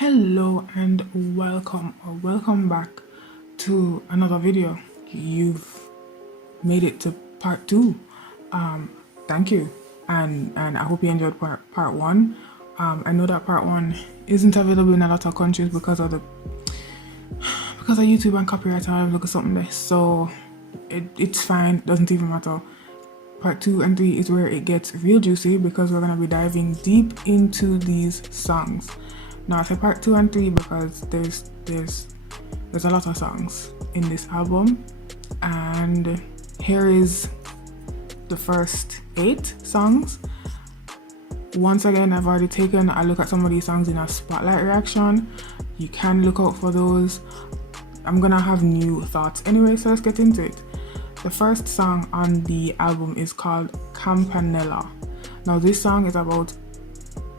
Hello and welcome back to another video. You've made it to part 2. Thank you, and I hope you enjoyed part 1. I know that part 1 isn't available in a lot of countries because of YouTube and copyright. I look at something there, so it's fine, doesn't even matter. Part 2 and 3 is where it gets real juicy because we're gonna be diving deep into these songs. Now I say part 2 and 3 because there's a lot of songs in this album, and here is the first 8 songs. Once again, I've already taken a look at some of these songs in a spotlight reaction. You can look out for those. I'm gonna have new thoughts anyway, so let's get into it. The first song on the album is called Campanella. Now this song is about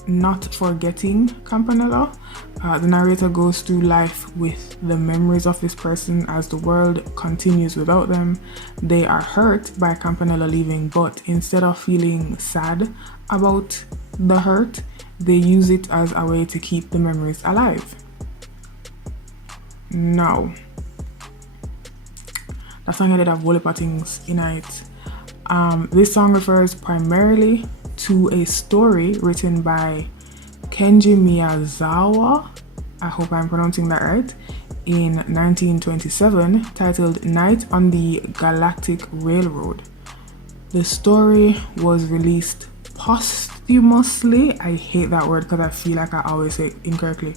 not forgetting Campanella. The narrator goes through life with the memories of this person as the world continues without them. They are hurt by Campanella leaving, but instead of feeling sad about the hurt, they use it as a way to keep the memories alive. Now, that song did have whole heap of things in it. This song refers primarily to a story written by Kenshi Yonezu, I hope I'm pronouncing that right, in 1927, titled Night on the Galactic Railroad. The story was released posthumously. I hate that word because I feel like I always say it incorrectly.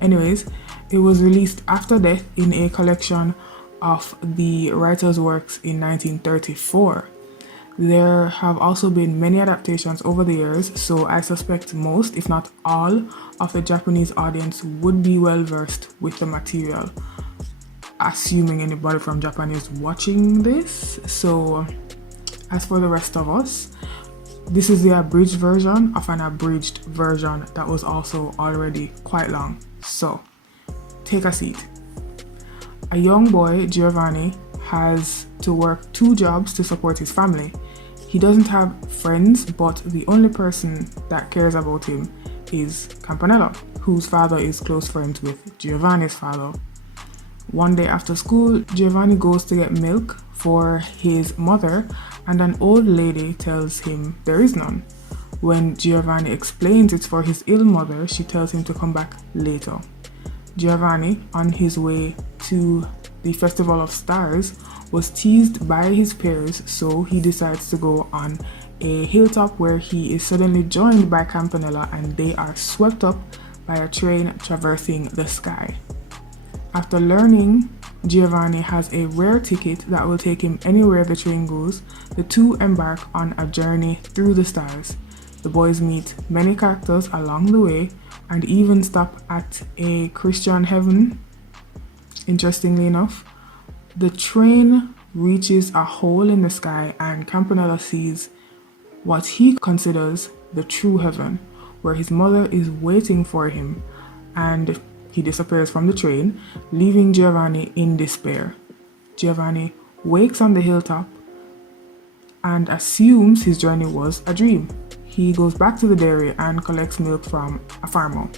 Anyways, it was released after death in a collection of the writer's works in 1934. There have also been many adaptations over the years, so I suspect most, if not all, of the Japanese audience would be well versed with the material, assuming anybody from Japan is watching this. So as for the rest of us, this is the abridged version of an abridged version that was also already quite long. So take a seat. A young boy, Giovanni, has to work 2 jobs to support his family. He doesn't have friends, but the only person that cares about him is Campanella, whose father is close friends with Giovanni's father. One day after school, Giovanni goes to get milk for his mother, and an old lady tells him there is none. When Giovanni explains it's for his ill mother, she tells him to come back later. Giovanni, on his way to the Festival of Stars, was teased by his peers, so he decides to go on a hilltop where he is suddenly joined by Campanella, and they are swept up by a train traversing the sky. After learning Giovanni has a rare ticket that will take him anywhere the train goes, the two embark on a journey through the stars. The boys meet many characters along the way and even stop at a Christian heaven. Interestingly enough, the train reaches a hole in the sky and Campanella sees what he considers the true heaven, where his mother is waiting for him, and he disappears from the train, leaving Giovanni in despair. Giovanni wakes on the hilltop and assumes his journey was a dream. He goes back to the dairy and collects milk from a farmer.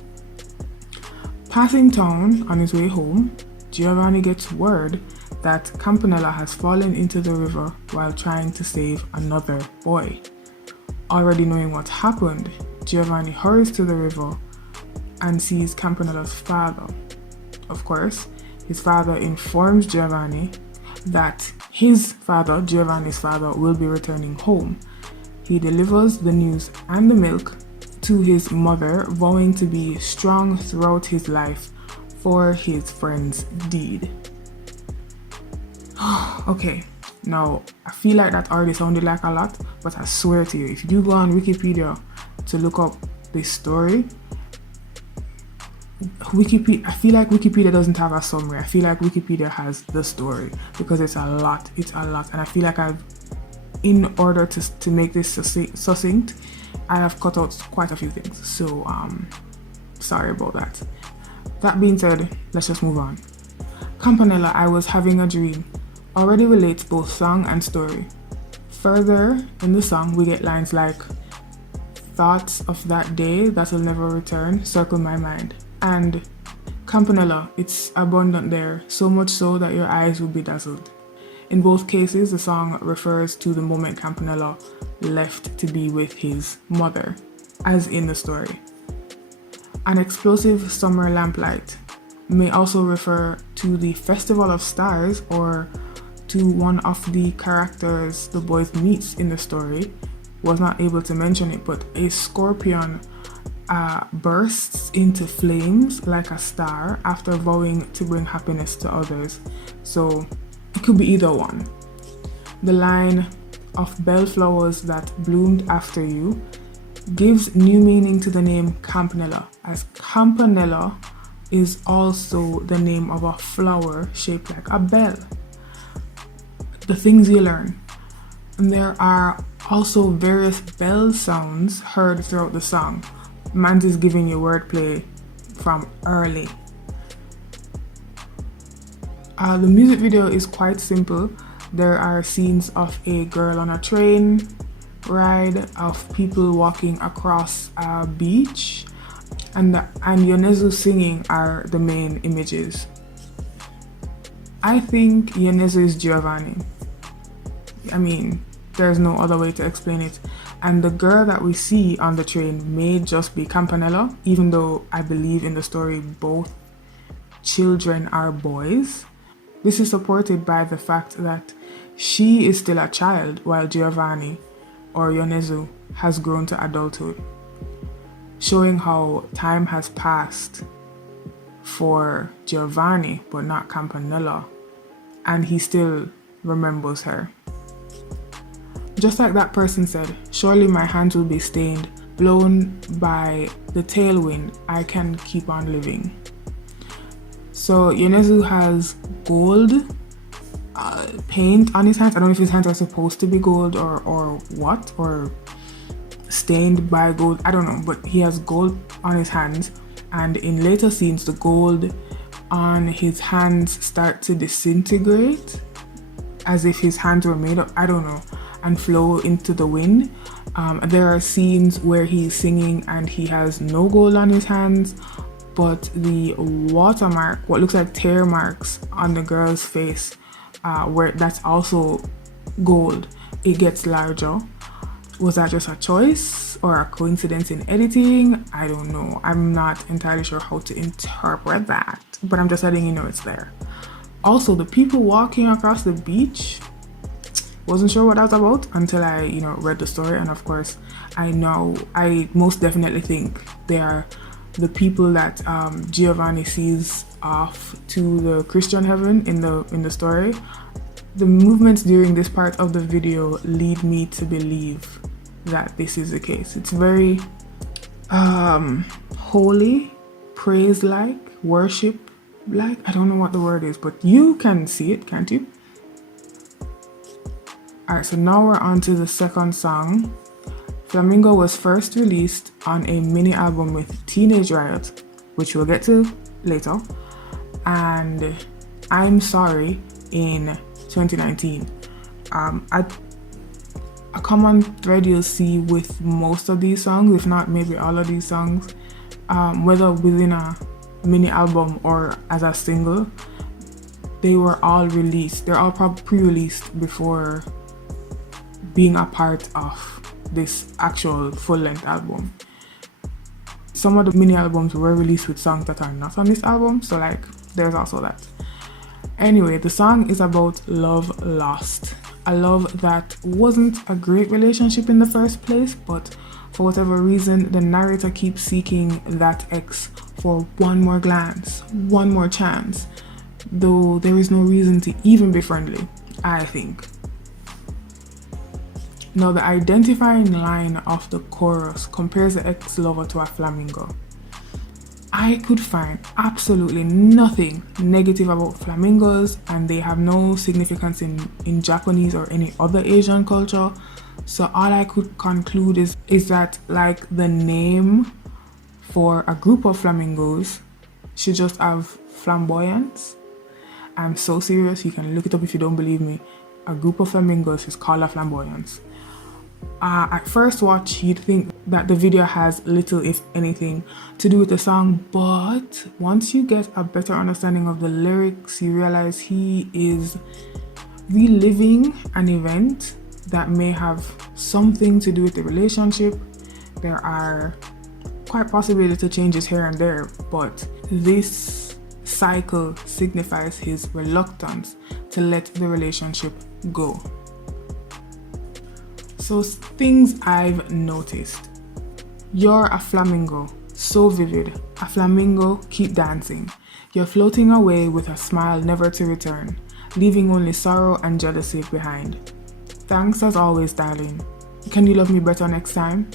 Passing town on his way home, Giovanni gets word that Campanella has fallen into the river while trying to save another boy. Already knowing what happened, Giovanni hurries to the river and sees Campanella's father. Of course, his father informs Giovanni that his father, Giovanni's father, will be returning home. He delivers the news and the milk to his mother, vowing to be strong throughout his life for his friend's deed. Okay, now I feel like that already sounded like a lot, but I swear to you, if you go on Wikipedia to look up this story, I feel like Wikipedia doesn't have a summary. I feel like Wikipedia has the story because it's a lot, and I feel like in order to make this succinct, I have cut out quite a few things, so sorry about that. That being said, let's just move on. Campanella, I Was Having a Dream, already relates both song and story. Further in the song, we get lines like, thoughts of that day that will never return circle my mind. And Campanella, it's abundant there, so much so that your eyes will be dazzled. In both cases, the song refers to the moment Campanella left to be with his mother, as in the story. An explosive summer lamplight may also refer to the Festival of Stars or to one of the characters the boys meets in the story. Was not able to mention it, but a scorpion bursts into flames like a star after vowing to bring happiness to others. So it could be either one. The line of bellflowers that bloomed after you gives new meaning to the name Campanella, as Campanella is also the name of a flower shaped like a bell. The things you learn. And there are also various bell sounds heard throughout the song. Mans is giving you wordplay from early. The music video is quite simple. There are scenes of a girl on a train ride, of people walking across a beach, and Yonezu singing are the main images. I think Yonezu is Giovanni. I mean, there's no other way to explain it. And the girl that we see on the train may just be Campanella, even though I believe in the story both children are boys. This is supported by the fact that she is still a child while Giovanni, or Yonezu, has grown to adulthood, showing how time has passed for Giovanni but not Campanella, and he still remembers her. Just like that person said, surely my hands will be stained, blown by the tailwind, I can keep on living. So Yonezu has gold paint on his hands. I don't know if his hands are supposed to be gold or what, or stained by gold, I don't know, but he has gold on his hands, and in later scenes the gold on his hands start to disintegrate as if his hands were made of, I don't know, and flow into the wind. There are scenes where he's singing and he has no gold on his hands, but the watermark, what looks like tear marks on the girl's face, where that's also gold, it gets larger. Was that just a choice or a coincidence in editing? I don't know. I'm not entirely sure how to interpret that, but I'm just letting you know it's there. Also, the people walking across the beach, wasn't sure what that was about until I, read the story. And of course, I most definitely think they are the people that Giovanni sees off to the Christian heaven in the story. The movements during this part of the video lead me to believe that this is the case. It's very holy, praise-like, worship-like. I don't know what the word is, but you can see it, can't you? Alright, so now we're on to the second song. Flamingo was first released on a mini album with Teenage Riot, which we'll get to later, and I'm Sorry in 2019. A common thread you'll see with most of these songs, if not maybe all of these songs, whether within a mini album or as a single, they were all released. They're all pre-released before being a part of this actual full-length album. Some of the mini albums were released with songs that are not on this album, so there's also that. Anyway, the song is about love lost. A love that wasn't a great relationship in the first place, but for whatever reason, the narrator keeps seeking that ex for one more glance, one more chance, though there is no reason to even be friendly, I think. Now, the identifying line of the chorus compares the ex-lover to a flamingo. I could find absolutely nothing negative about flamingos, and they have no significance in Japanese or any other Asian culture. So all I could conclude is that the name for a group of flamingos should just have flamboyance. I'm so serious, you can look it up if you don't believe me. A group of flamingos is called a flamboyance. At first watch, you'd think that the video has little, if anything, to do with the song, but once you get a better understanding of the lyrics, you realize he is reliving an event that may have something to do with the relationship. There are quite possibly little changes here and there, but this cycle signifies his reluctance to let the relationship go. So things I've noticed. You're a flamingo, so vivid. A flamingo, keep dancing. You're floating away with a smile never to return, leaving only sorrow and jealousy behind. Thanks as always, darling. Can you love me better next time?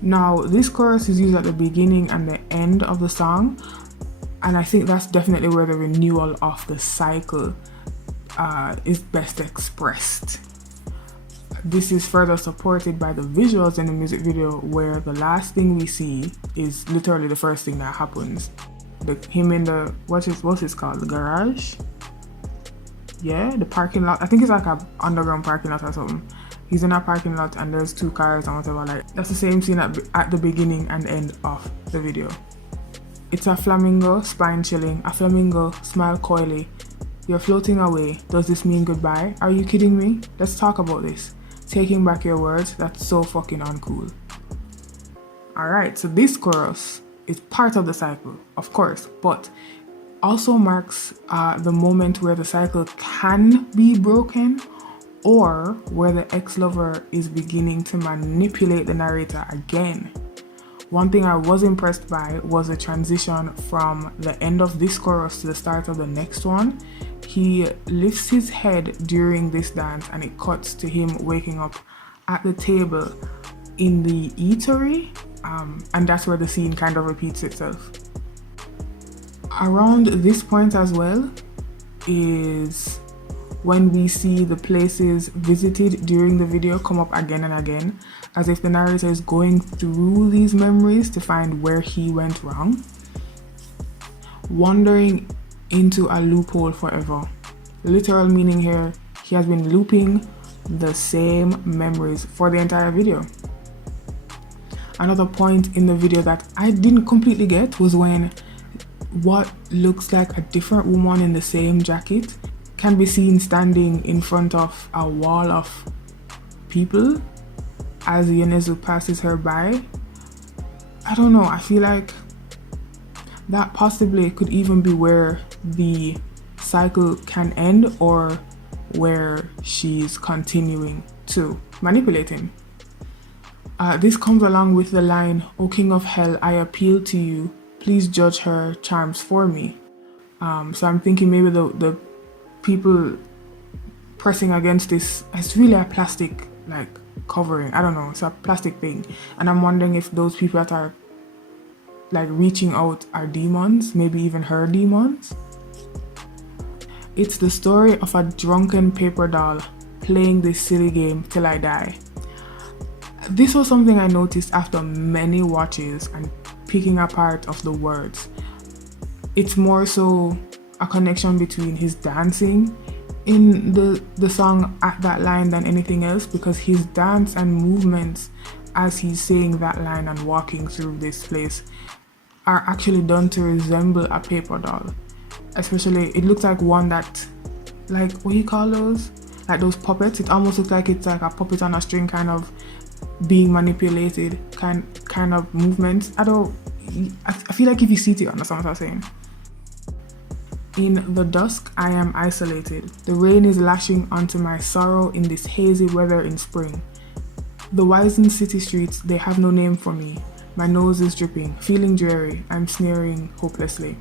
Now, this chorus is used at the beginning and the end of the song, and I think that's definitely where the renewal of the cycle is best expressed. This is further supported by the visuals in the music video, where the last thing we see is literally the first thing that happens. Him in the, what's it called? The garage? Yeah, the parking lot. I think it's like a underground parking lot or something. He's in a parking lot and there's two cars and whatever. Like, that's the same scene at the beginning and end of the video. It's a flamingo, spine chilling. A flamingo, smile coyly. You're floating away. Does this mean goodbye? Are you kidding me? Let's talk about this. Taking back your words, that's so fucking uncool. Alright, so this chorus is part of the cycle, of course, but also marks the moment where the cycle can be broken, or where the ex-lover is beginning to manipulate the narrator again. One thing I was impressed by was the transition from the end of this chorus to the start of the next one. He lifts his head during this dance and it cuts to him waking up at the table in the eatery, and that's where the scene kind of repeats itself. Around this point as well is when we see the places visited during the video come up again and again, as if the narrator is going through these memories to find where he went wrong. Wandering into a loophole forever. Literal meaning here, he has been looping the same memories for the entire video. Another point in the video that I didn't completely get was when what looks like a different woman in the same jacket can be seen standing in front of a wall of people as Yonezu passes her by. I don't know, I feel like that possibly could even be where the cycle can end, or where she's continuing to manipulate him. This comes along with the line, "O King of Hell, I appeal to you, please judge her charms for me." So I'm thinking maybe the people pressing against this, it's really a plastic like covering. I don't know, it's a plastic thing, and I'm wondering if those people that are like reaching out are demons, maybe even her demons. It's the story of a drunken paper doll playing this silly game till I die. This was something I noticed after many watches and picking apart of the words. It's more so a connection between his dancing in the song at that line than anything else, because his dance and movements as he's saying that line and walking through this place are actually done to resemble a paper doll. Especially, it looks like one that, like, what do you call those? Like those puppets. It almost looks like it's like a puppet on a string, kind of being manipulated, kind of movements. I feel like if you see it, you understand what I'm saying. In the dusk, I am isolated. The rain is lashing onto my sorrow in this hazy weather in spring. The wizened city streets, they have no name for me. My nose is dripping, feeling dreary. I'm sneering hopelessly.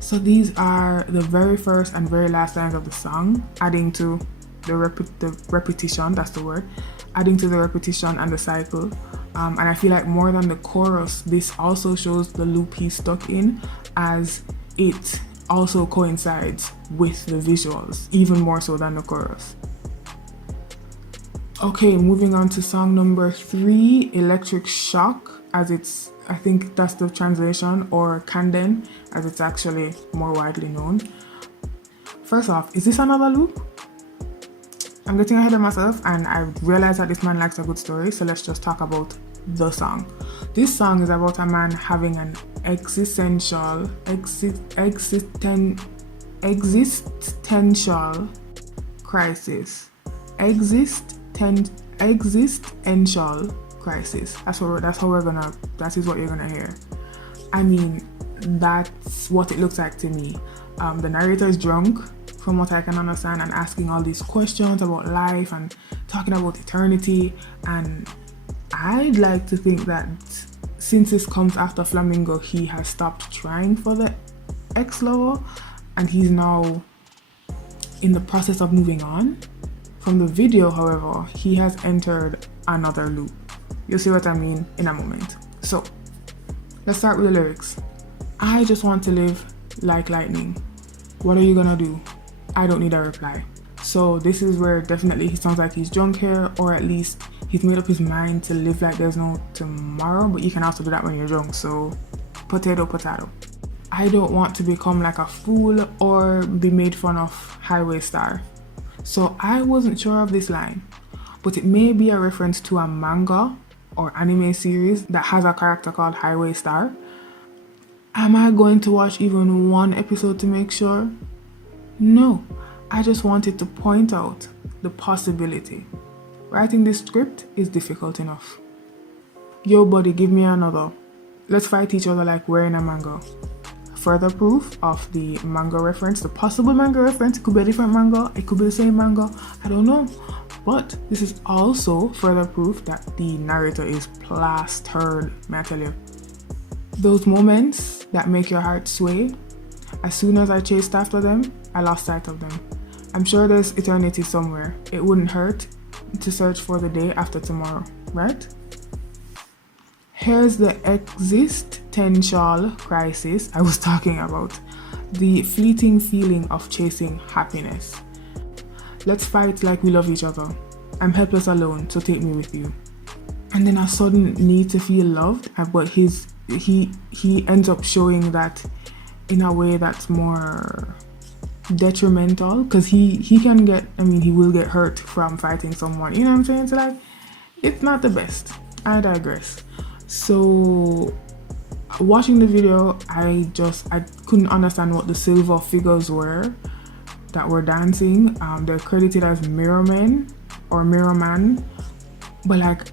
So these are the very first and very last lines of the song, adding to the repetition, that's the word, adding to the repetition and the cycle. And I feel like more than the chorus, this also shows the loop he's stuck in, as it also coincides with the visuals, even more so than the chorus. Okay, moving on to song number 3, Electric Shock, as it's, I think that's the translation, or Kanden, as it's actually more widely known. First off, is this another loop? I'm getting ahead of myself, and I realize that this man likes a good story, so let's just talk about the song. This song is about a man having an existential crisis. Existential crisis. That is what you're gonna hear. I mean, that's what it looks like to me. The narrator is drunk, from what I can understand, and asking all these questions about life and talking about eternity. And I'd like to think that since this comes after Flamingo, he has stopped trying for the ex-lover, and he's now in the process of moving on. From the video, however, he has entered another loop. You'll see what I mean in a moment. So, let's start with the lyrics. I just want to live like lightning. What are you gonna do? I don't need a reply. So this is where definitely he sounds like he's drunk here, or at least he's made up his mind to live like there's no tomorrow, but you can also do that when you're drunk, so potato, potato. I don't want to become like a fool or be made fun of, highway star. So I wasn't sure of this line, but it may be a reference to a manga or anime series that has a character called Highway Star. Am I going to watch even one episode to make sure? No, I just wanted to point out the possibility. Writing this script is difficult enough. Yo buddy, give me another. Let's fight each other like we're in a manga. Further proof of the manga reference, the possible manga reference. It could be a different manga, it could be the same manga, I don't know. But this is also further proof that the narrator is plastered, may I tell you. Those moments that make your heart sway, as soon as I chased after them, I lost sight of them. I'm sure there's eternity somewhere. It wouldn't hurt to search for the day after tomorrow, right? Here's the existential crisis I was talking about. The fleeting feeling of chasing happiness. Let's fight like we love each other. I'm helpless alone, so take me with you. And then a sudden need to feel loved, but he ends up showing that in a way that's more detrimental, because he will get hurt from fighting someone, you know what I'm saying? So like, it's not the best. I digress. So watching the video, I couldn't understand what the silver figures were that were dancing. They're credited as mirror men or mirror man, but like,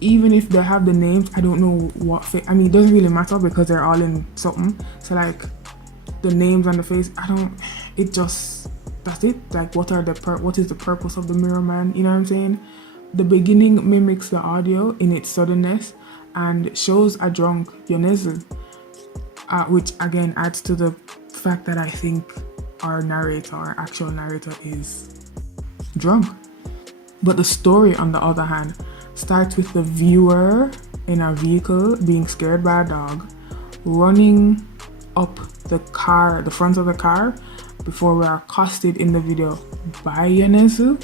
even if they have the names, I don't know what it doesn't really matter because they're all in something. So like, the names and the face, that's it. Like, what is the purpose of the mirror man? You know what I'm saying? The beginning mimics the audio in its suddenness and shows a drunk Yonezu, which again adds to the fact that I think our actual narrator is drunk. But the story, on the other hand, starts with the viewer in a vehicle being scared by a dog, running up the front of the car, before we're accosted in the video by Yonezu.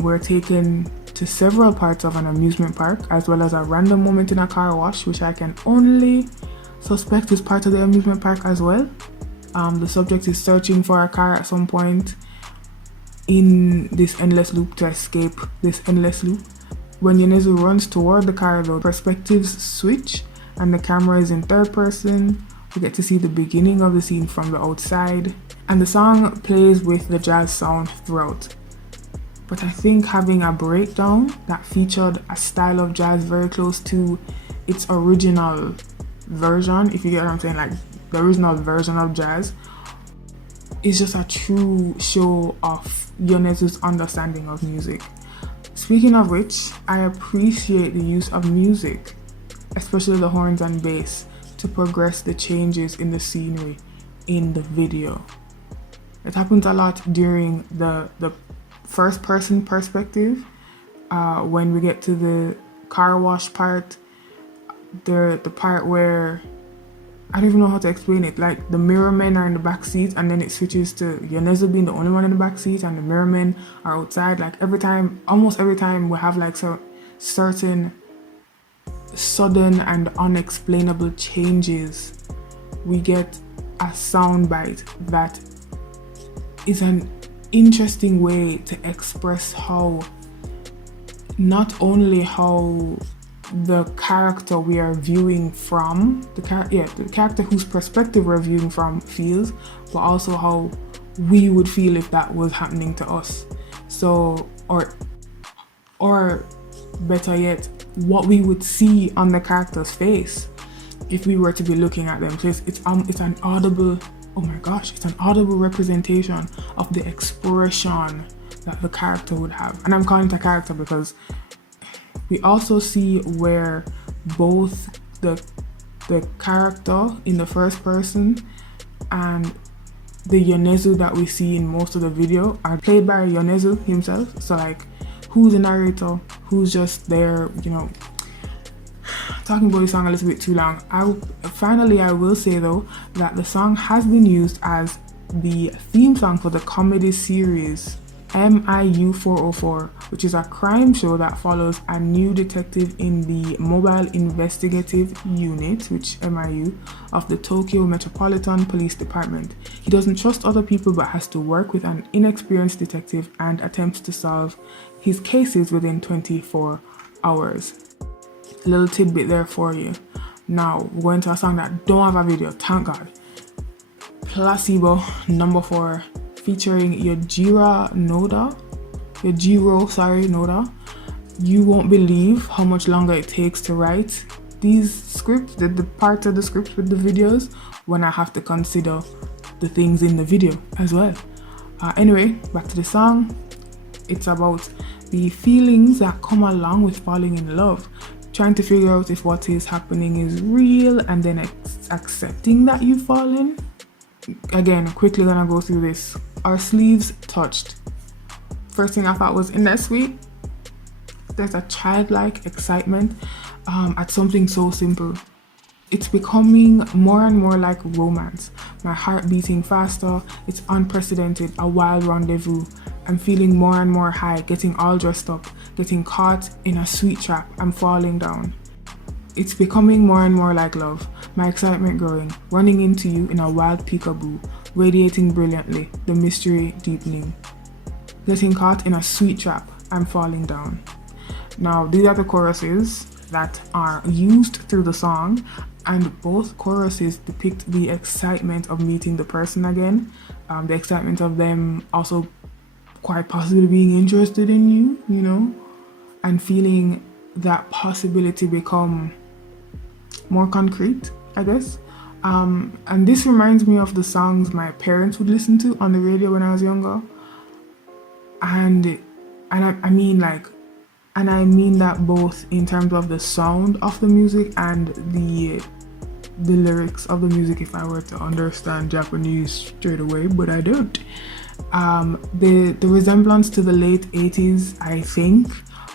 We're taken to several parts of an amusement park, as well as a random moment in a car wash, which I can only suspect is part of the amusement park as well. The subject is searching for a car at some point in this endless loop to escape this endless loop. When Yonezu runs toward the car, the perspectives switch and the camera is in third person. We get to see the beginning of the scene from the outside, and the song plays with the jazz sound throughout. But I think having a breakdown that featured a style of jazz very close to its original version, if you get what I'm saying, like the original version of jazz, is just a true show of Yonezu's understanding of music. Speaking of which, I appreciate the use of music, especially the horns and bass, to progress the changes in the scenery in the video. It happens a lot during the first person perspective. When we get to the car wash part, the part where I don't even know how to explain it. Like, the mirror men are in the back seat, and then it switches to Yonezu being the only one in the back seat, and the mirror men are outside. Like, almost every time we have like certain sudden and unexplainable changes, we get a sound bite that is an interesting way to express how not only how the character we are viewing from, the character whose perspective we're viewing from feels, but also how we would feel if that was happening to us. So, or better yet, what we would see on the character's face if we were to be looking at them. So it's an audible, oh my gosh, it's an audible representation of the expression that the character would have. And I'm calling it a character because we also see where both the character in the first person and the Yonezu that we see in most of the video are played by Yonezu himself. So like, who's the narrator, who's just there, you know, talking about the song a little bit too long. I will say though that the song has been used as the theme song for the comedy series MIU 404, which is a crime show that follows a new detective in the Mobile Investigative Unit, which MIU, of the Tokyo Metropolitan Police Department. He doesn't trust other people but has to work with an inexperienced detective and attempts to solve his cases within 24 hours. A little tidbit there for you. Now, we're going to a song that don't have a video, thank God. Placebo, number 4. Featuring Yojiro Noda. You won't believe how much longer it takes to write these scripts, the parts of the scripts with the videos, when I have to consider the things in the video as well. Anyway, back to the song. It's about the feelings that come along with falling in love, trying to figure out if what is happening is real, and then accepting that you've fallen. Again, quickly gonna go through this. Our sleeves touched. First thing I thought was, isn't that sweet? There's a childlike excitement at something so simple. It's becoming more and more like romance. My heart beating faster. It's unprecedented, a wild rendezvous. I'm feeling more and more high, getting all dressed up, getting caught in a sweet trap. I'm falling down. It's becoming more and more like love. My excitement growing, running into you in a wild peekaboo, radiating brilliantly, the mystery deepening. Getting caught in a sweet trap, I'm falling down. Now, these are the choruses that are used through the song, and both choruses depict the excitement of meeting the person again, the excitement of them also quite possibly being interested in you, you know, and feeling that possibility become more concrete, I guess. And this reminds me of the songs my parents would listen to on the radio when I was younger. And I mean that both in terms of the sound of the music and the lyrics of the music, if I were to understand Japanese straight away, but I don't. The resemblance to the late 80s, I think,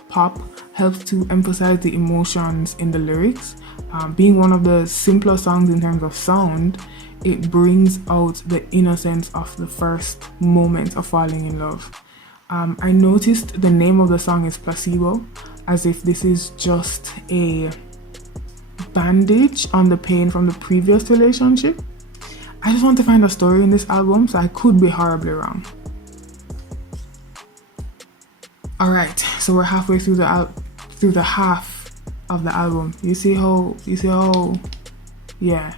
pop helps to emphasize the emotions in the lyrics. Being one of the simpler songs in terms of sound, it brings out the innocence of the first moment of falling in love. I noticed the name of the song is Placebo, as if this is just a bandage on the pain from the previous relationship. I just want to find a story in this album, so I could be horribly wrong. Alright, so we're halfway through the half of the album. You see how, yeah.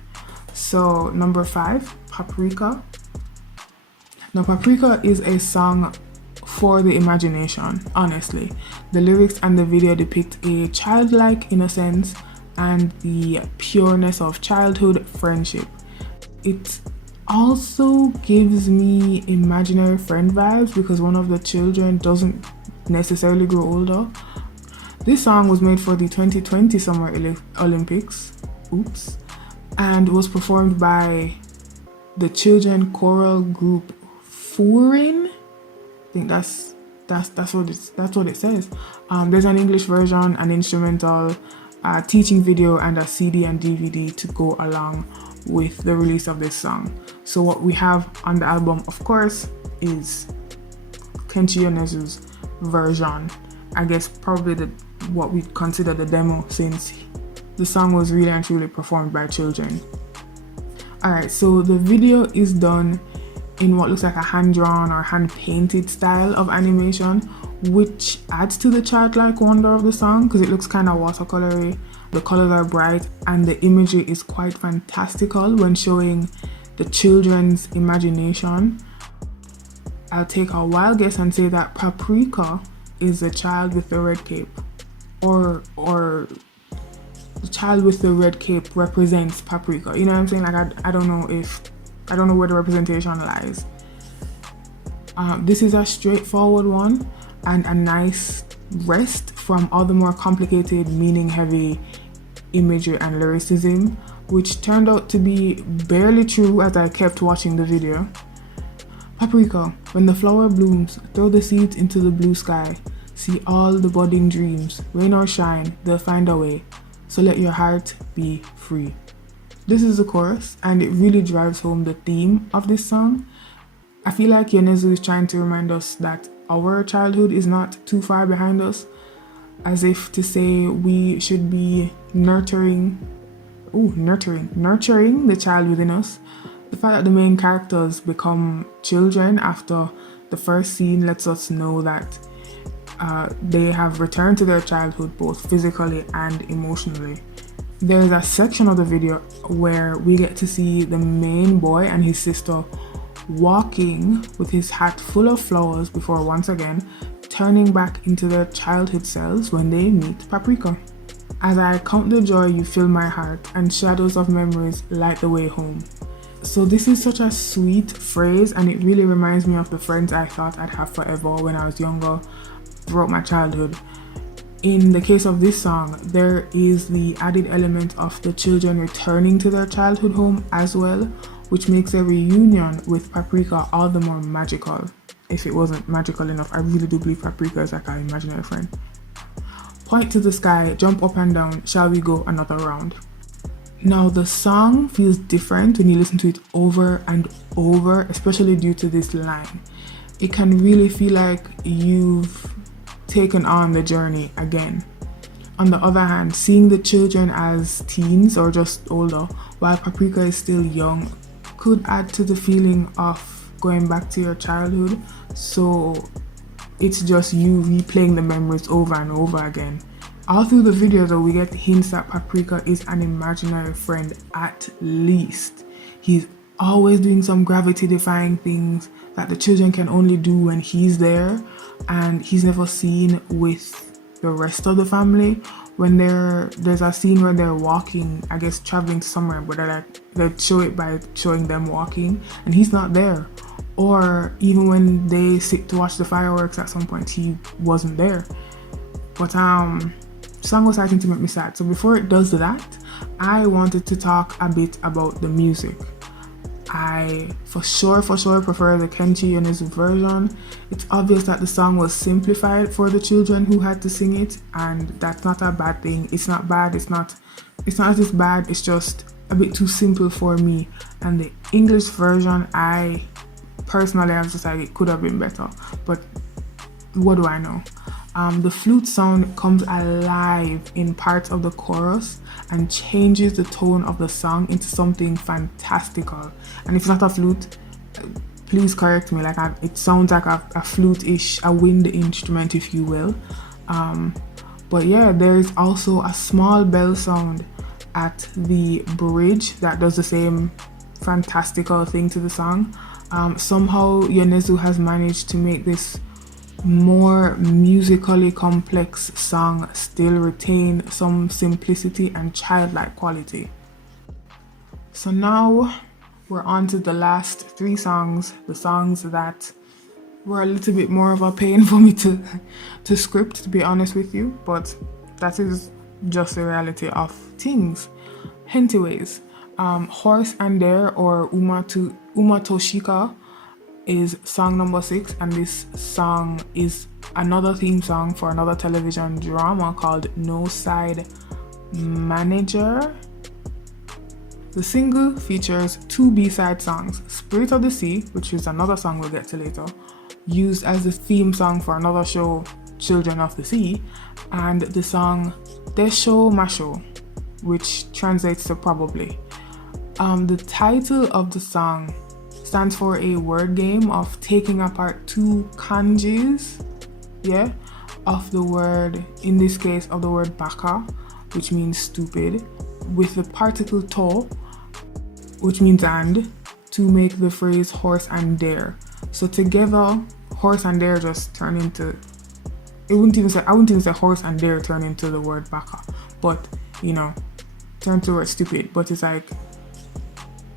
So number 5, Paprika. Now, Paprika is a song for the imagination, honestly. The lyrics and the video depict a childlike innocence and the pureness of childhood friendship. It also gives me imaginary friend vibes because one of the children doesn't necessarily grow older. This song was made for the 2020 Summer Olympics, and was performed by the children choral group Furin. I think that's what it says. There's an English version, an instrumental, a teaching video, and a CD and DVD to go along with the release of this song. So what we have on the album, of course, is Kenshi Yonezu's version. I guess probably what we consider the demo, since the song was really and truly performed by children. Alright, so the video is done in what looks like a hand-drawn or hand-painted style of animation, which adds to the childlike wonder of the song because it looks kind of watercolory. The colors are bright and the imagery is quite fantastical when showing the children's imagination. I'll take a wild guess and say that Paprika is the child with the red cape, or the child with the red cape represents Paprika. You know what I'm saying? Like I don't know where the representation lies. This is a straightforward one and a nice rest from all the more complicated, meaning-heavy imagery and lyricism, which turned out to be barely true as I kept watching the video. Paprika, when the flower blooms, throw the seeds into the blue sky. See all the budding dreams. Rain or shine, they'll find a way. So let your heart be free. This is the chorus, and it really drives home the theme of this song. I feel like Yonezu is trying to remind us that our childhood is not too far behind us, as if to say we should be nurturing the child within us. The fact that the main characters become children after the first scene lets us know that they have returned to their childhood both physically and emotionally. There's a section of the video where we get to see the main boy and his sister walking with his hat full of flowers before once again turning back into their childhood selves when they meet Paprika. As I count the joy you fill my heart and shadows of memories light the way home. So this is such a sweet phrase, and it really reminds me of the friends I thought I'd have forever when I was younger throughout my childhood. In the case of this song, there is the added element of the children returning to their childhood home as well, which makes a reunion with Paprika all the more magical. If it wasn't magical enough, I really do believe Paprika is like an imaginary friend. Point to the sky, jump up and down, shall we go another round? Now the song feels different when you listen to it over and over, especially due to this line. It can really feel like you've taken on the journey again. On the other hand, seeing the children as teens or just older while Paprika is still young could add to the feeling of going back to your childhood, so it's just you replaying the memories over and over again. All through the video though, we get hints that Paprika is an imaginary friend at least. He's always doing some gravity-defying things that the children can only do when he's there, and he's never seen with the rest of the family. When there's a scene where they're walking, I guess traveling somewhere, but they show it by showing them walking, and he's not there. Or even when they sit to watch the fireworks at some point, he wasn't there. But song was starting to make me sad. So before it does that, I wanted to talk a bit about the music. I for sure prefer the Kenshi Yonezu version. It's obvious that the song was simplified for the children who had to sing it, and that's not a bad thing. It's not bad, it's not just bad, it's just a bit too simple for me. And the English version, I personally was just like, it could have been better, but what do I know? The flute sound comes alive in parts of the chorus and changes the tone of the song into something fantastical. And if it's not a flute, please correct me. It sounds like a flute-ish, a wind instrument, if you will. But yeah, there's also a small bell sound at the bridge that does the same fantastical thing to the song. Somehow Yonezu has managed to make this more musically complex song still retain some simplicity and childlike quality. So now we're on to the last three songs, the songs that were a little bit more of a pain for me to script, to be honest with you, but that is just the reality of things. Anyways, Horse and Dare, or Umato Shika, is song number 6, and this song is another theme song for another television drama called No Side Manager. The single features 2 B-side songs, Spirit of the Sea, which is another song we'll get to later, used as the theme song for another show, Children of the Sea, and the song Desho Masho, which translates to probably. The title of the song stands for a word game of taking apart two kanjis, yeah, of the word, in this case, of the word baka, which means stupid, with the particle to, which means and, to make the phrase horse and dare. So together, horse and dare just turn into, I wouldn't even say horse and dare turn into the word baka, but you know, turn to the word stupid. But it's like,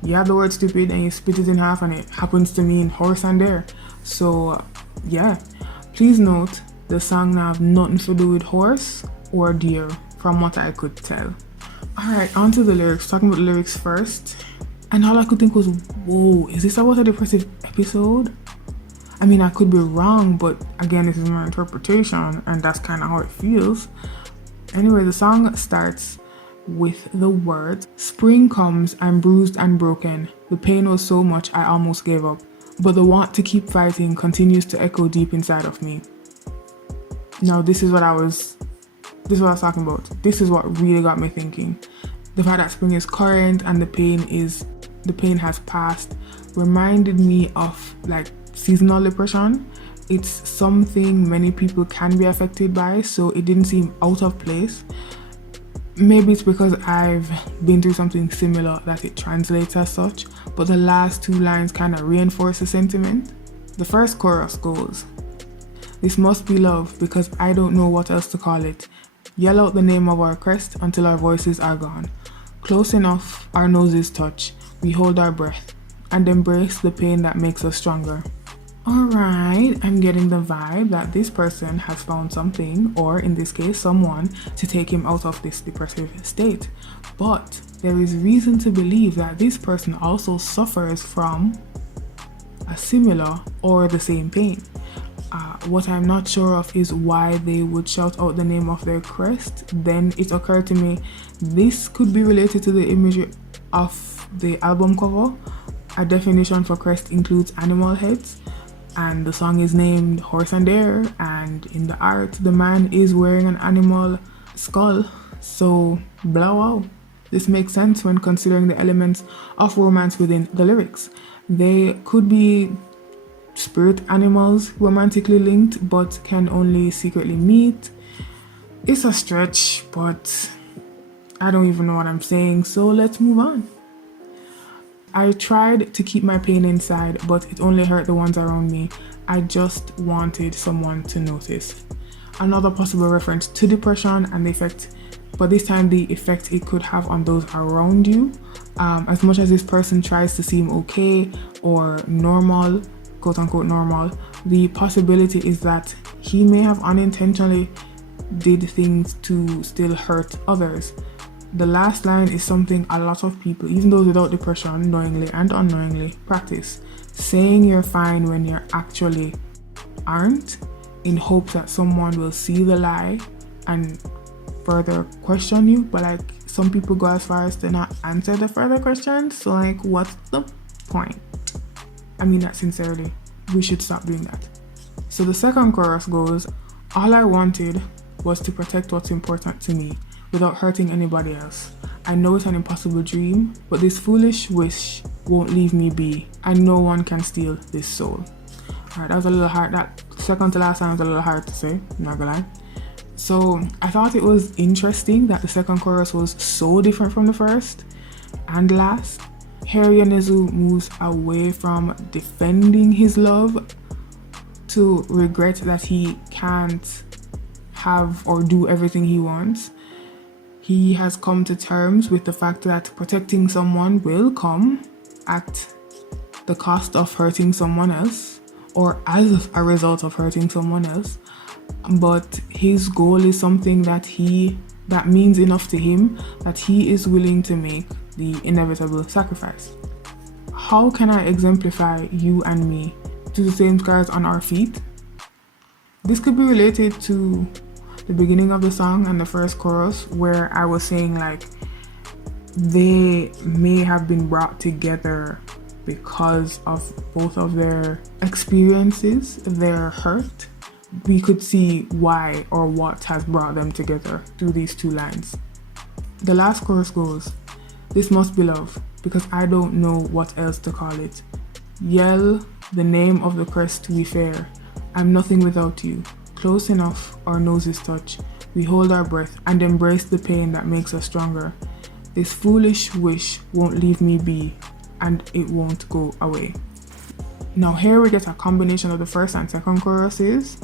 you have the word stupid and you split it in half and it happens to mean horse and dare. So yeah, please note the song now have nothing to do with horse or deer from what I could tell. Alright, on to the lyrics. Talking about the lyrics first. And all I could think was, whoa, is this about a depressive episode? I mean, I could be wrong, but again, this is my interpretation and that's kind of how it feels. Anyway, the song starts with the words, "Spring comes, I'm bruised and broken. The pain was so much I almost gave up. But the want to keep fighting continues to echo deep inside of me." Now, this is what I was talking about. This is what really got me thinking. The fact that spring is current and the pain has passed reminded me of like seasonal depression. It's something many people can be affected by, so it didn't seem out of place. Maybe it's because I've been through something similar that it translates as such, but the last two lines kind of reinforce the sentiment. The first chorus goes, "This must be love because I don't know what else to call it. Yell out the name of our crest until our voices are gone. Close enough, our noses touch. We hold our breath and embrace the pain that makes us stronger." Alright, I'm getting the vibe that this person has found something, or in this case, someone, to take him out of this depressive state. But there is reason to believe that this person also suffers from a similar or the same pain. What I'm not sure of is why they would shout out the name of their crest. Then it occurred to me, this could be related to the imagery of the album cover. A definition for crest includes animal heads, and the song is named Horse and Dare, and in the art the man is wearing an animal skull, so blah wow. This makes sense when considering the elements of romance within the lyrics. They could be spirit animals romantically linked but can only secretly meet. It's a stretch, but I don't even know what I'm saying, so let's move on. I tried to keep my pain inside, but it only hurt the ones around me. I just wanted someone to notice. Another possible reference to depression and the effect, but this time the effect it could have on those around you. As much as this person tries to seem okay or normal, quote unquote normal, the possibility is that he may have unintentionally did things to still hurt others. The last line is something a lot of people, even those without depression, knowingly and unknowingly practice. Saying you're fine when you actually aren't, in hopes that someone will see the lie and further question you. But like, some people go as far as to not answer the further questions. So like, what's the point? I mean that sincerely. We should stop doing that. So the second chorus goes, "All I wanted was to protect what's important to me without hurting anybody else. I know it's an impossible dream, but this foolish wish won't leave me be, and no one can steal this soul." Alright, that was a little hard. That second to last line was a little hard to say, I'm not gonna lie. So I thought it was interesting that the second chorus was so different from the first and last. Here Yonezu moves away from defending his love to regret that he can't have or do everything he wants. He has come to terms with the fact that protecting someone will come at the cost of hurting someone else, or as a result of hurting someone else. But his goal is something that means enough to him that he is willing to make the inevitable sacrifice. How can I exemplify you and me? Do the same scars on our feet? This could be related to the beginning of the song and the first chorus, where I was saying like they may have been brought together because of both of their experiences, their hurt. We could see why or what has brought them together through these two lines. The last chorus goes, "This must be love because I don't know what else to call it. Yell the name of the crest we fare. I'm nothing without you. Close enough, our noses touch. We hold our breath and embrace the pain that makes us stronger. This foolish wish won't leave me be, and it won't go away. Now here we get a combination of the first and second choruses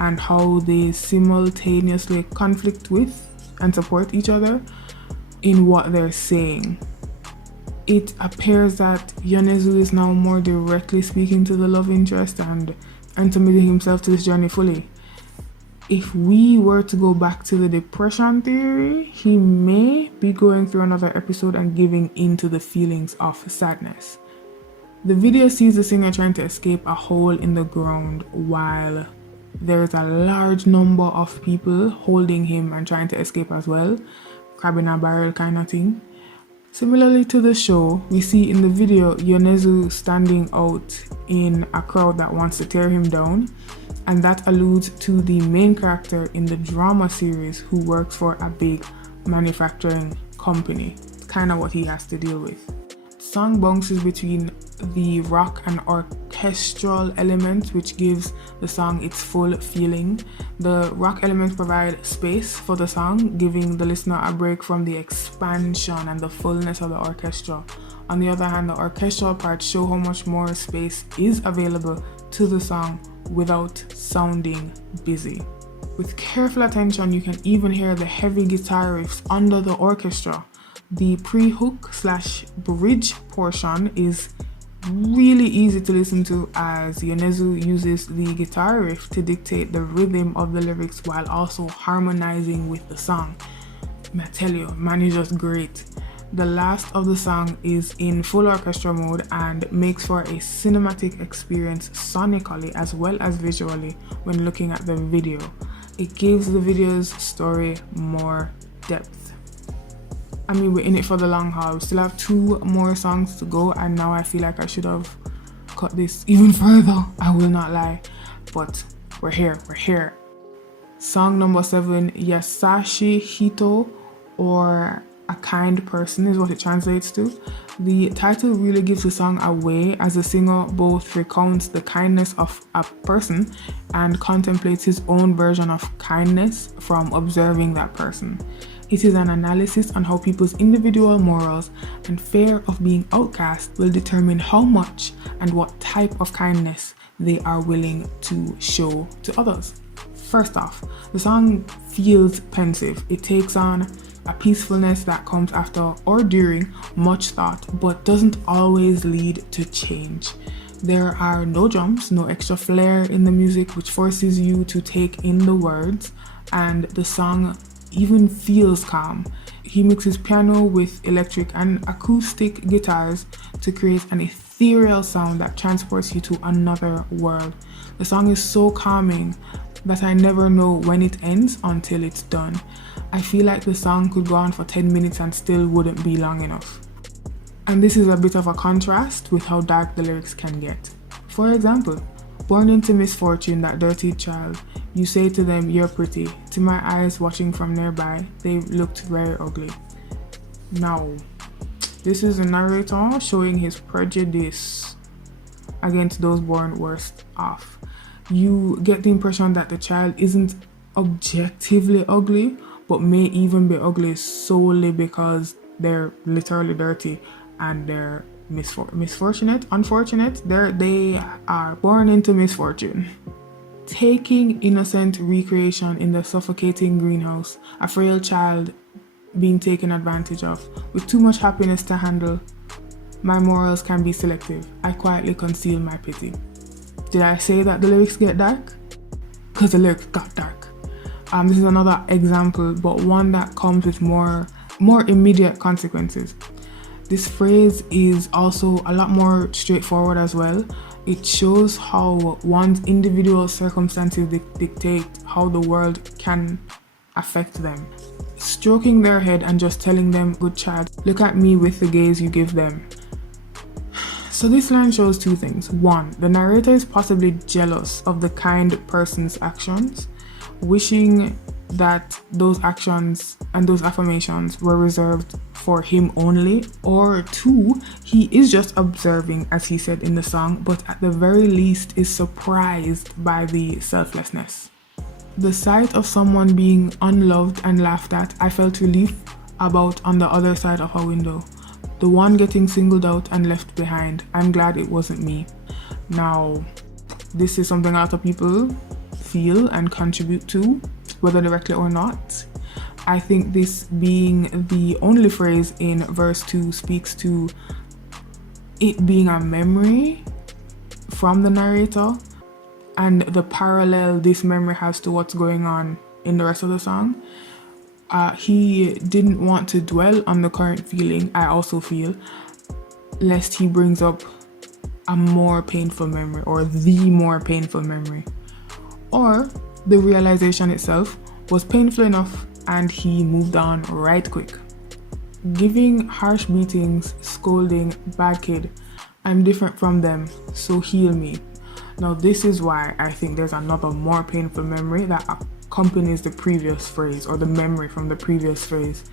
and how they simultaneously conflict with and support each other in what they're saying. It appears that Yonezu is now more directly speaking to the love interest and committing himself to this journey fully. If we were to go back to the depression theory, he may be going through another episode and giving into the feelings of sadness. The video sees the singer trying to escape a hole in the ground while there is a large number of people holding him and trying to escape as well, crab in a barrel kind of thing. Similarly to the show, we see in the video Yonezu standing out in a crowd that wants to tear him down, and that alludes to the main character in the drama series who works for a big manufacturing company. It's kind of what he has to deal with. The song bounces between the rock and orchestral elements, which gives the song its full feeling. The rock elements provide space for the song, giving the listener a break from the expansion and the fullness of the orchestra. On the other hand, the orchestral parts show how much more space is available to the song without sounding busy. With careful attention, you can even hear the heavy guitar riffs under the orchestra. The pre-hook / bridge portion is really easy to listen to as Yonezu uses the guitar riff to dictate the rhythm of the lyrics while also harmonizing with the song. I tell you, man is just great. The last of the song is in full orchestra mode and makes for a cinematic experience sonically as well as visually when looking at the video. It gives the video's story more depth. I mean, we're in it for the long haul. We still have 2 more songs to go, and now I feel like I should have cut this even further. I will not lie, but we're here. Song number 7, Yasashi Hito, or a kind person is what it translates to. The title really gives the song away as the singer both recounts the kindness of a person and contemplates his own version of kindness from observing that person. It is an analysis on how people's individual morals and fear of being outcast will determine how much and what type of kindness they are willing to show to others. First off, the song feels pensive. It takes on a peacefulness that comes after or during much thought, but doesn't always lead to change. There are no jumps, no extra flair in the music, which forces you to take in the words, and the song even feels calm. He mixes piano with electric and acoustic guitars to create an ethereal sound that transports you to another world. The song is so calming that I never know when it ends until it's done. I feel like the song could go on for 10 minutes and still wouldn't be long enough. And this is a bit of a contrast with how dark the lyrics can get. For example, born into misfortune, that dirty child, you say to them you're pretty. To my eyes watching from nearby, they looked very ugly. Now, this is a narrator showing his prejudice against those born worse off. You get the impression that the child isn't objectively ugly, but may even be ugly solely because they're literally dirty and they're unfortunate. They are born into misfortune. Taking innocent recreation in the suffocating greenhouse, a frail child being taken advantage of, with too much happiness to handle. My morals can be selective. I quietly conceal my pity. Did I say that the lyrics get dark? Because the lyrics got dark. This is another example, but one that comes with more immediate consequences. This phrase is also a lot more straightforward as well. It shows how one's individual circumstances dictate how the world can affect them. Stroking their head and just telling them, good child, look at me with the gaze you give them. So this line shows 2 things. 1, the narrator is possibly jealous of the kind person's actions, wishing that those actions and those affirmations were reserved for him only, or 2, he is just observing, as he said in the song, but at the very least is surprised by the selflessness. The sight of someone being unloved and laughed at, I felt relief about on the other side of a window. The one getting singled out and left behind. I'm glad it wasn't me. Now, this is something a lot of people feel and contribute to, whether directly or not. I think this being the only phrase in verse 2 speaks to it being a memory from the narrator and the parallel this memory has to what's going on in the rest of the song. He didn't want to dwell on the current feeling, I also feel, lest he brings up a more painful memory, or the more painful memory. Or the realization itself was painful enough and he moved on right quick. Giving harsh beatings, scolding, bad kid, I'm different from them, so heal me. Now this is why I think there's another more painful memory that accompanies the previous phrase, or the memory from the previous phrase.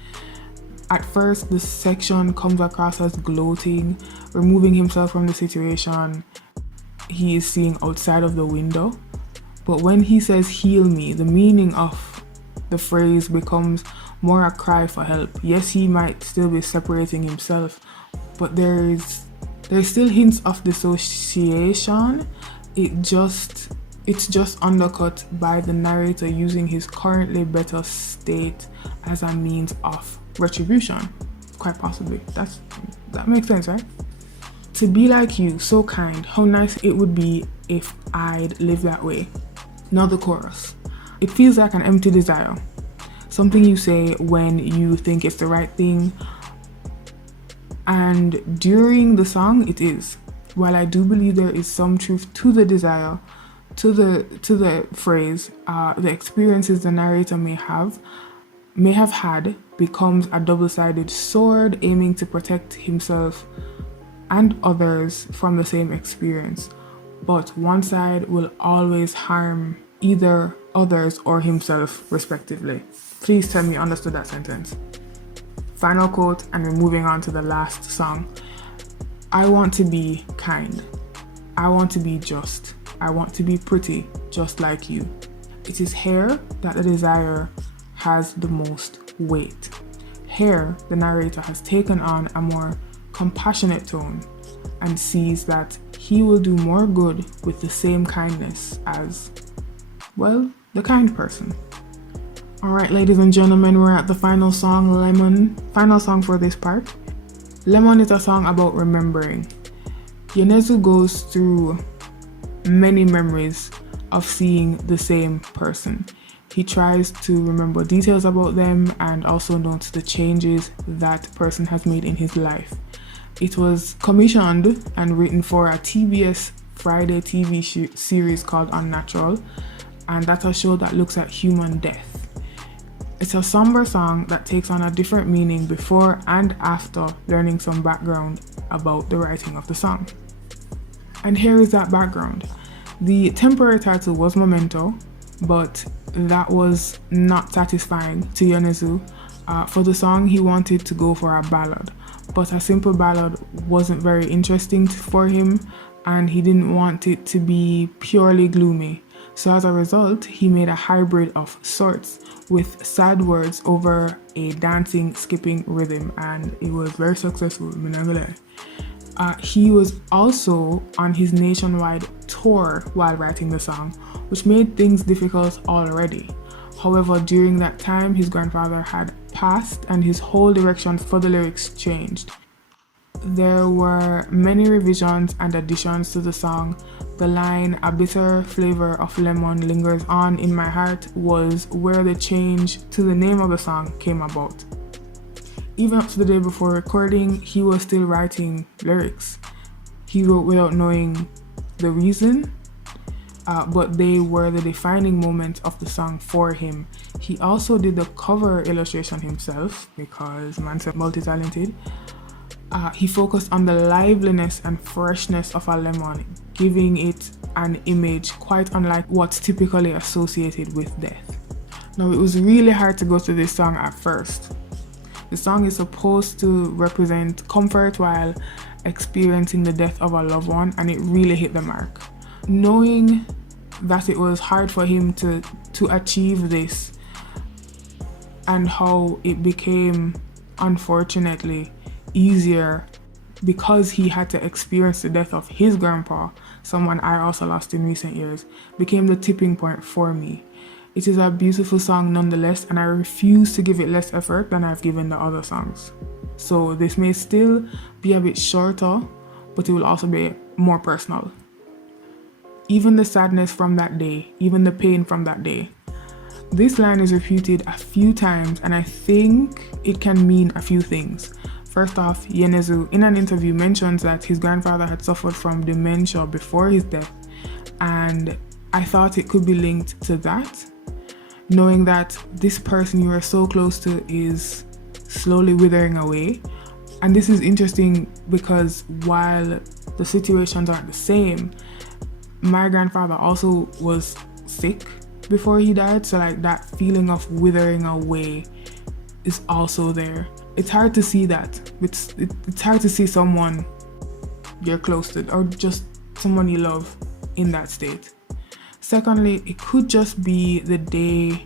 At first, the section comes across as gloating, removing himself from the situation he is seeing outside of the window. But when he says heal me, the meaning of the phrase becomes more a cry for help. Yes, he might still be separating himself, but there's still hints of dissociation. It's just undercut by the narrator using his currently better state as a means of retribution. Quite possibly. That makes sense, right? To be like you, so kind, how nice it would be if I'd live that way. Now the chorus. It feels like an empty desire. Something you say when you think it's the right thing. And during the song, it is. While I do believe there is some truth to the desire, to the phrase, the experiences the narrator may have had becomes a double-sided sword aiming to protect himself and others from the same experience. But one side will always harm either others or himself, respectively. Please tell me you understood that sentence. Final quote, and we're moving on to the last song. I want to be kind. I want to be just. I want to be pretty, just like you. It is here that the desire has the most weight. Here, the narrator has taken on a more compassionate tone and sees that he will do more good with the same kindness as, well, the kind person. Alright, ladies and gentlemen, we're at the final song, Lemon. Final song for this part. Lemon is a song about remembering. Yonezu goes through many memories of seeing the same person. He tries to remember details about them and also notes the changes that person has made in his life. It was commissioned and written for a TBS Friday TV series called Unnatural, and that's a show that looks at human death. It's a somber song that takes on a different meaning before and after learning some background about the writing of the song. And here is that background. The temporary title was Memento, but that was not satisfying to Yonezu. For the song, he wanted to go for a ballad, but a simple ballad wasn't very interesting for him, and he didn't want it to be purely gloomy. So as a result, he made a hybrid of sorts with sad words over a dancing, skipping rhythm, and it was very successful, I'm not gonna lie. He was also on his nationwide tour while writing the song, which made things difficult already. However, during that time, his grandfather had passed and his whole direction for the lyrics changed. There were many revisions and additions to the song. The line, "A bitter flavor of lemon lingers on in my heart," was where the change to the name of the song came about. Even up to the day before recording, he was still writing lyrics. He wrote without knowing the reason, but they were the defining moments of the song for him. He also did the cover illustration himself because man's multi-talented. He focused on the liveliness and freshness of a lemon, giving it an image quite unlike what's typically associated with death. Now, it was really hard to go through this song at first. The song is supposed to represent comfort while experiencing the death of a loved one, and it really hit the mark. Knowing that it was hard for him to achieve this, and how it became, unfortunately, easier because he had to experience the death of his grandpa, someone I also lost in recent years, became the tipping point for me. It is a beautiful song nonetheless, and I refuse to give it less effort than I've given the other songs. So this may still be a bit shorter, but it will also be more personal. Even the sadness from that day, even the pain from that day. This line is repeated a few times, and I think it can mean a few things. First off, Yonezu in an interview mentions that his grandfather had suffered from dementia before his death, and I thought it could be linked to that. Knowing that this person you are so close to is slowly withering away. And this is interesting because while the situations aren't the same, my grandfather also was sick before he died, so like that feeling of withering away is also there. It's hard to see that. It's hard to see someone you're close to or just someone you love in that state. Secondly, it could just be the day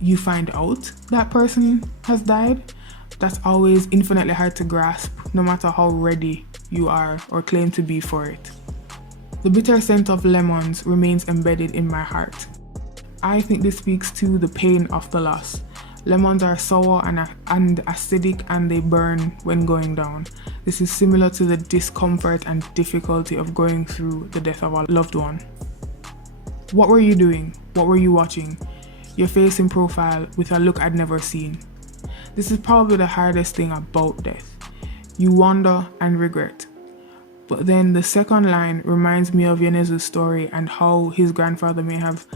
you find out that person has died. That's always infinitely hard to grasp, no matter how ready you are or claim to be for it. The bitter scent of lemons remains embedded in my heart. I think this speaks to the pain of the loss. Lemons are sour and acidic, and they burn when going down. This is similar to the discomfort and difficulty of going through the death of a loved one. What were you doing? What were you watching? Your face in profile with a look I'd never seen. This is probably the hardest thing about death. You wonder and regret. But then the second line reminds me of Yonezu's story and how his grandfather may have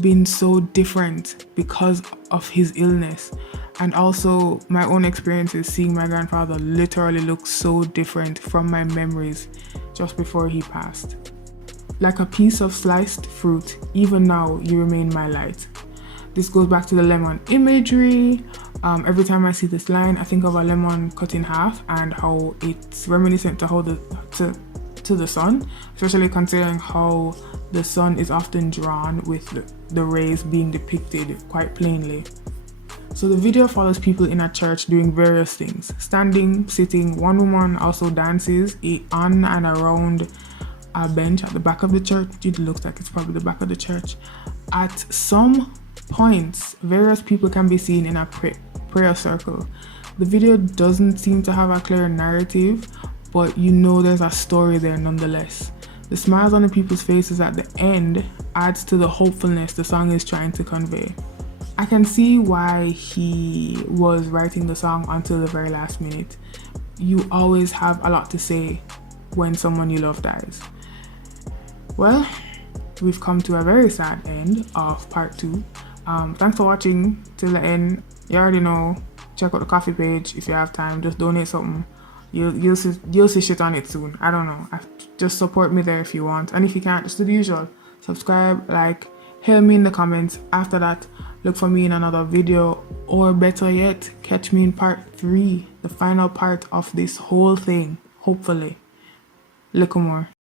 been so different because of his illness, and also my own experiences seeing my grandfather literally look so different from my memories just before he passed. Like a piece of sliced fruit, even now you remain my light. This goes back to the lemon imagery. Every time I see this line, I think of a lemon cut in half and how it's reminiscent to how to the sun, especially considering how the sun is often drawn with the rays being depicted quite plainly. So the video follows people in a church doing various things, standing, sitting. One woman also dances on and around a bench at the back of the church. It looks like it's probably the back of the church. At some points, various people can be seen in a prayer circle. The video doesn't seem to have a clear narrative, but you know there's a story there nonetheless. The smiles on the people's faces at the end adds to the hopefulness the song is trying to convey. I can see why he was writing the song until the very last minute. You always have a lot to say when someone you love dies. Well, we've come to a very sad end of part 2. Thanks for watching till the end. You already know, check out the coffee page if you have time. Just donate something. You'll see shit on it soon. I don't know. Just support me there if you want. And if you can't, just do the usual. Subscribe, like, hail me in the comments. After that, look for me in another video. Or better yet, catch me in part 3. The final part of this whole thing. Hopefully. Look more.